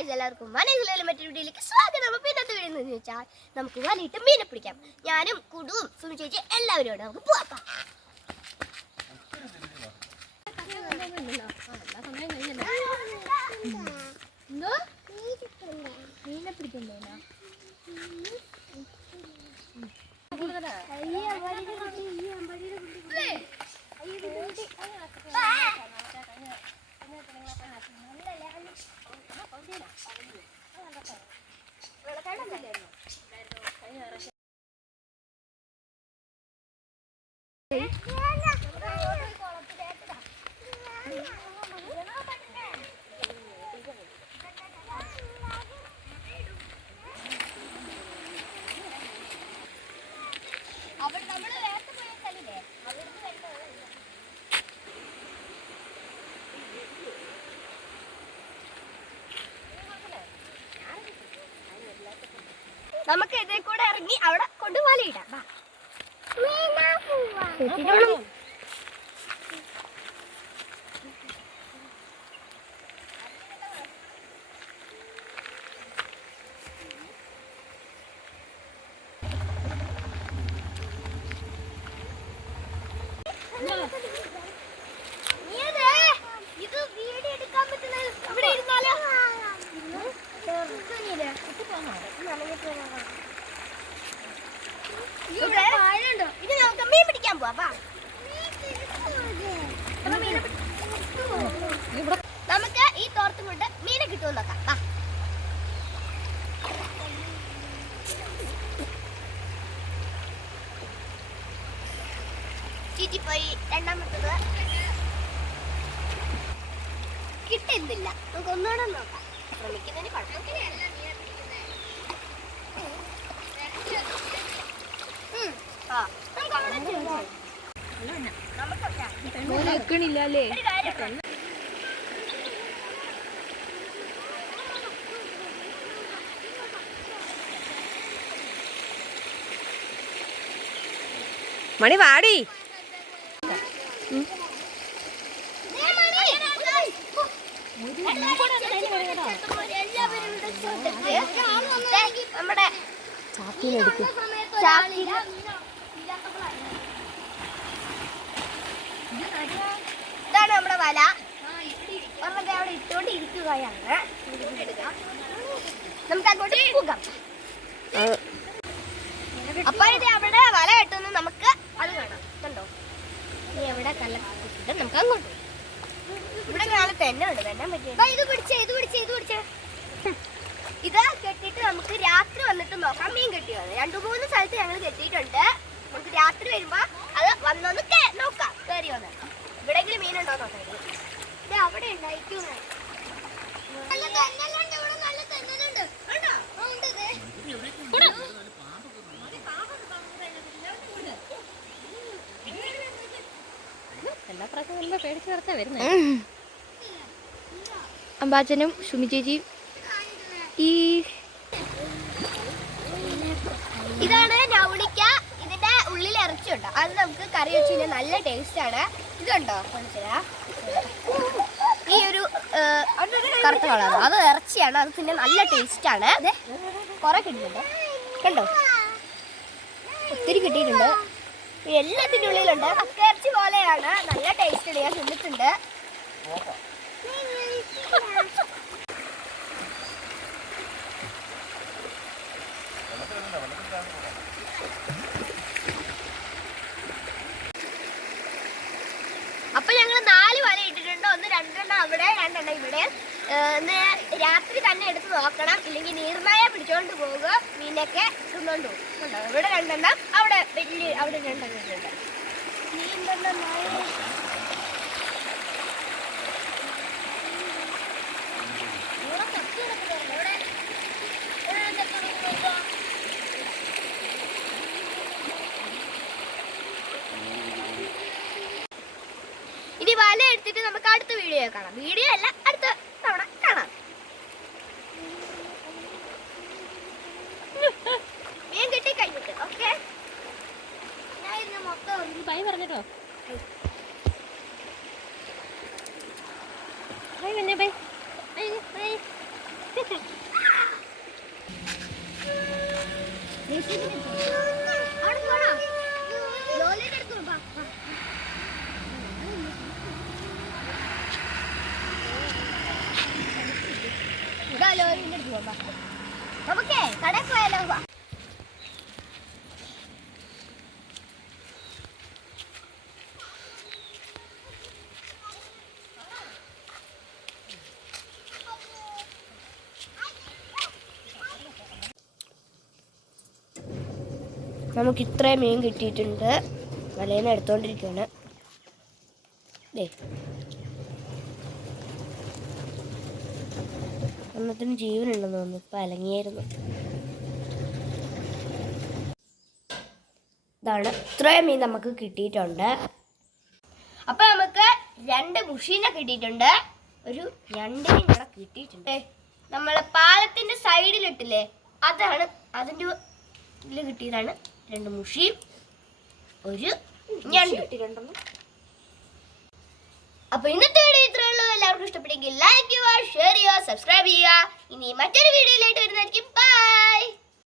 Guys, എല്ലാവർക്കും മനസ്സിലായാലും മറ്റൊരു വീഡിയോയിലേക്ക് സ്വാഗതം. അപ്പോൾ ഇന്നത്തെ വീഡിയോ എന്ന് വെച്ചാൽ നമുക്ക് വലയിട്ട് മീനെ പിടിക്കാം. ഞാനും കുടുവും സുമി ചേച്ചി എല്ലാവരും ഉണ്ട്. നമുക്ക് പോവാം. മീനെ പിടിക്കണ്ടേ? നമുക്ക് ഇതിൽ കൂടെ ഇറങ്ങി അവിടെ കൊണ്ട് വലയിടാം. ഇത് വീഡിയോ എടുക്കാൻ പറ്റുന്ന ഇവിടെ ഇരുന്നാലോ? ഇത് നമുക്ക് മീൻ പിടിക്കാൻ പോവാം. നമുക്ക് ഈ തോർത്തും കൊണ്ട് മീനെ കിട്ടുമെന്ന് നോക്കാം. ചീറ്റിപ്പോയി. രണ്ടാമത്തത് കിട്ടുന്നില്ല. നമുക്ക് ഒന്നുകൂടെ നോക്കാം. ശ്രമിക്കുന്നതിന് കുഴപ്പമില്ല. മണി വാടി. നമ്മുടെ ചാക്കിലെടുക്കും. ഇതാണ് നമ്മുടെ വല. അവിടെ ഇട്ടുകൊണ്ട് ഇരിക്കുകയാണ്. നമുക്ക് അങ്ങോട്ട് പോകാം. അപ്പൊ ഇത് അവിടെ വല കെട്ടുന്ന നമുക്ക് അത് കാണാം. കണ്ടോ? ഇനി എവിടെ കല്ലിട്ട് നമുക്ക് അങ്ങോട്ട് ഇവിടെ നാളെ തന്നെ ഉണ്ട്. തന്നെ പറ്റിയ ഇത് പിടിച്ചേ. ഇത് കെട്ടിയിട്ട് നമുക്ക് രാത്രി വന്നിട്ട് നോക്കാം മീൻ കെട്ടിയോ. 2-3 സ്ഥലത്ത് ഞങ്ങൾ കെട്ടിയിട്ടുണ്ട്. നമുക്ക് രാത്രി വരുമ്പോ അത് വന്നൊന്ന് നോക്കാം. കയറി വന്ന് ഇവിടെയെങ്കിലും മീനുണ്ടോ നോക്കാം. ഇത് അവിടെ ഉണ്ടായിരിക്കും. എല്ലാ പ്രാവശ്യം പേടിച്ച് ചേർത്താ വരുന്നത്. അമ്പാച്ചനും സുമി ചേച്ചിയും. ഇതാണ് നൗണിക്ക. ഇതിന്റെ ഉള്ളിൽ ഇറച്ചിയുണ്ട്. അത് നമുക്ക് കറി വെച്ച് കഴിഞ്ഞാൽ നല്ല ടേസ്റ്റ് ആണ്. ഇതുണ്ടോ ഈ ഒരു കറുത്ത കളർ, അത് ഇറച്ചിയാണ്. അത് പിന്നെ നല്ല ടേസ്റ്റ് ആണ്. കുറെ കിട്ടിയിട്ടുണ്ട്. കണ്ടോ? ഒത്തിരി കിട്ടിയിട്ടുണ്ട്. എല്ലാത്തിൻ്റെ ഉള്ളിലുണ്ട്. കക്കയിറച്ചി പോലെയാണ്. നല്ല ടേസ്റ്റ് ഉണ്ട്. ഞാൻ തിന്നിട്ടുണ്ട്. അപ്പൊ ഞങ്ങൾ 4 വല ഇട്ടിട്ടുണ്ട്. 1-2 അവിടെ, 2 ഇവിടെ. രാത്രി തന്നെ എടുത്ത് നോക്കണം. ഇല്ലെങ്കിൽ നീർനായ പിടിച്ചോണ്ട് പോവുക. മീനൊക്കെ തിന്നോണ്ട് പോകും. ഇവിടെ 2 അവിടെ വലിയ അവിടെ 2 ഇട്ടിട്ടുണ്ട്. ഇനി വല എടുത്തിട്ട് നമുക്ക് അടുത്ത വീഡിയോ കാണാം. വീഡിയോ അല്ല, അടുത്ത തവണ കാണാം. മീൻ കിട്ടി കഴിഞ്ഞിട്ട്. ഓക്കെ, ഞാൻ ഇന്ന് മൊത്തം ബൈ പറഞ്ഞോ. ബൈ. നമുക്കേ കടയിൽ പോയാലോ? നമുക്ക് ഇത്രയും മീൻ കിട്ടിയിട്ടുണ്ട്. വലയിൽ നിന്ന് എടുത്തോണ്ടിരിക്കുകയാണ്. ഒന്നത്തിന് ജീവനുണ്ടെന്ന് തോന്നുന്നു. ഇപ്പം അലങ്ങിയായിരുന്നു. ഇതാണ് ഇത്രയും മീൻ നമുക്ക് കിട്ടിയിട്ടുണ്ട്. അപ്പം നമുക്ക് 2 മുഷീനെ കിട്ടിയിട്ടുണ്ട്. ഒരു 2 കൂടെ കിട്ടിയിട്ടുണ്ട്. നമ്മൾ പാലത്തിൻ്റെ സൈഡിലിട്ടില്ലേ, അതാണ് അതിൻ്റെ ഇതിൽ കിട്ടിയതാണ് 2 മുഷിയും ഒരു ഞണ്ടും. അപ്പൊ ഇന്നത്തെ വീഡിയോ ഇത്രയേ ഉള്ളൂ. എല്ലാവർക്കും ഇഷ്ടപ്പെട്ടെങ്കിൽ ലൈക്ക് ചെയ്യുക, ഷെയർ ചെയ്യുക, സബ്സ്ക്രൈബ് ചെയ്യുക. ഇനി മറ്റൊരു വീഡിയോയിലായിട്ട് വരുന്നതായിരിക്കും. ബൈ.